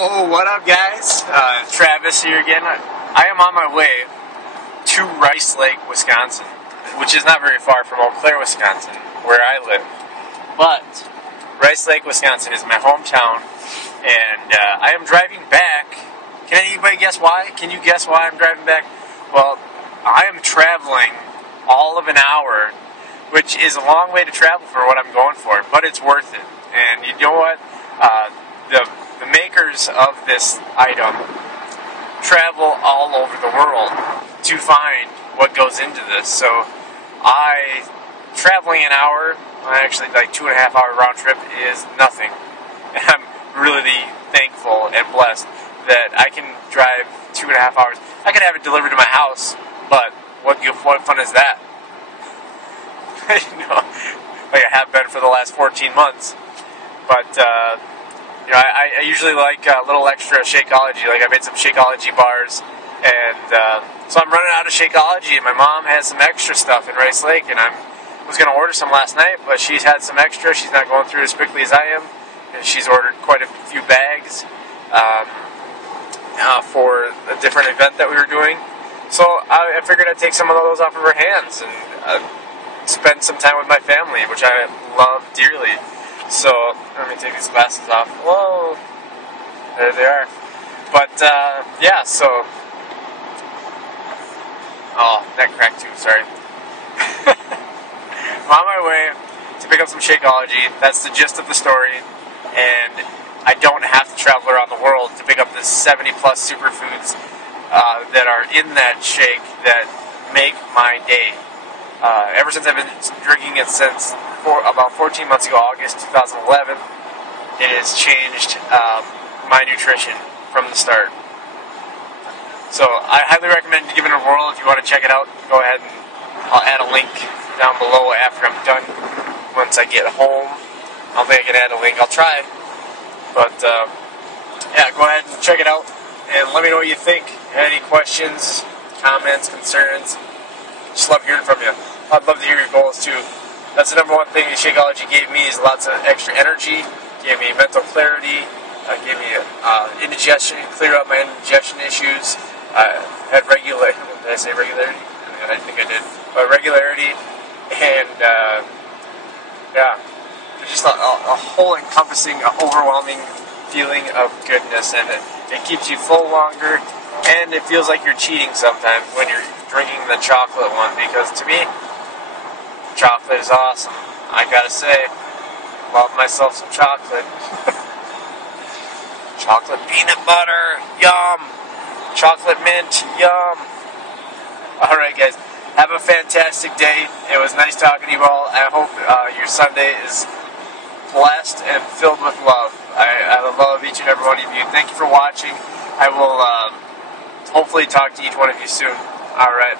Yo, what up guys? Travis here again. I am on my way to Rice Lake, Wisconsin, which is not very far from Eau Claire, Wisconsin, where I live. But Rice Lake, Wisconsin is my hometown, and I am driving back. Can anybody guess why? Can you guess why I'm driving back? Well, I am traveling all of an hour, which is a long way to travel for what I'm going for, but it's worth it. And you know what? The makers of this item travel all over the world to find what goes into this. So traveling an hour, actually like 2.5 hour round trip, is nothing. And I'm really thankful and blessed that I can drive 2.5 hours. I can have it delivered to my house, but what fun is that? Like I have been for the last 14 months. But I usually like a little extra Shakeology. Like I made some Shakeology bars, and so I'm running out of Shakeology. And my mom has some extra stuff in Rice Lake, and I was going to order some last night, but she's had some extra. She's not going through as quickly as I am, and she's ordered quite a few bags for a different event that we were doing. So I figured I'd take some of those off of her hands and spend some time with my family, which I love dearly. So, let me take these glasses off. Whoa! There they are. But, yeah, so... Oh, that cracked too, sorry. I'm on my way to pick up some Shakeology. That's the gist of the story. And I don't have to travel around the world to pick up the 70-plus superfoods that are in that shake that make my day. Ever since I've been drinking it since about 14 months ago, August 2011, it has changed my nutrition from the start. So I highly recommend giving it a whirl. If you want to check it out, go ahead and I'll add a link down below after I'm done. Once I get home, I don't think I can add a link. I'll try. But yeah, go ahead and check it out and let me know what you think. Any questions, comments, concerns? Just love hearing from you. I'd love to hear your goals too. That's the number one thing Shakeology gave me, is lots of extra energy, gave me mental clarity, gave me indigestion, clear up my indigestion issues. I had regularity. Did I say regularity? I think I did. Regularity, and yeah, just a whole encompassing, overwhelming feeling of goodness, and it keeps you full longer, and it feels like you're cheating sometimes when you're drinking the chocolate one, because to me, chocolate is awesome. I gotta say, love myself some chocolate. Chocolate peanut butter, yum. Chocolate mint, yum. Alright guys, have a fantastic day. It was nice talking to you all. I hope your Sunday is blessed and filled with love. I love each and every one of you. Thank you for watching. I will hopefully talk to each one of you soon. Alright.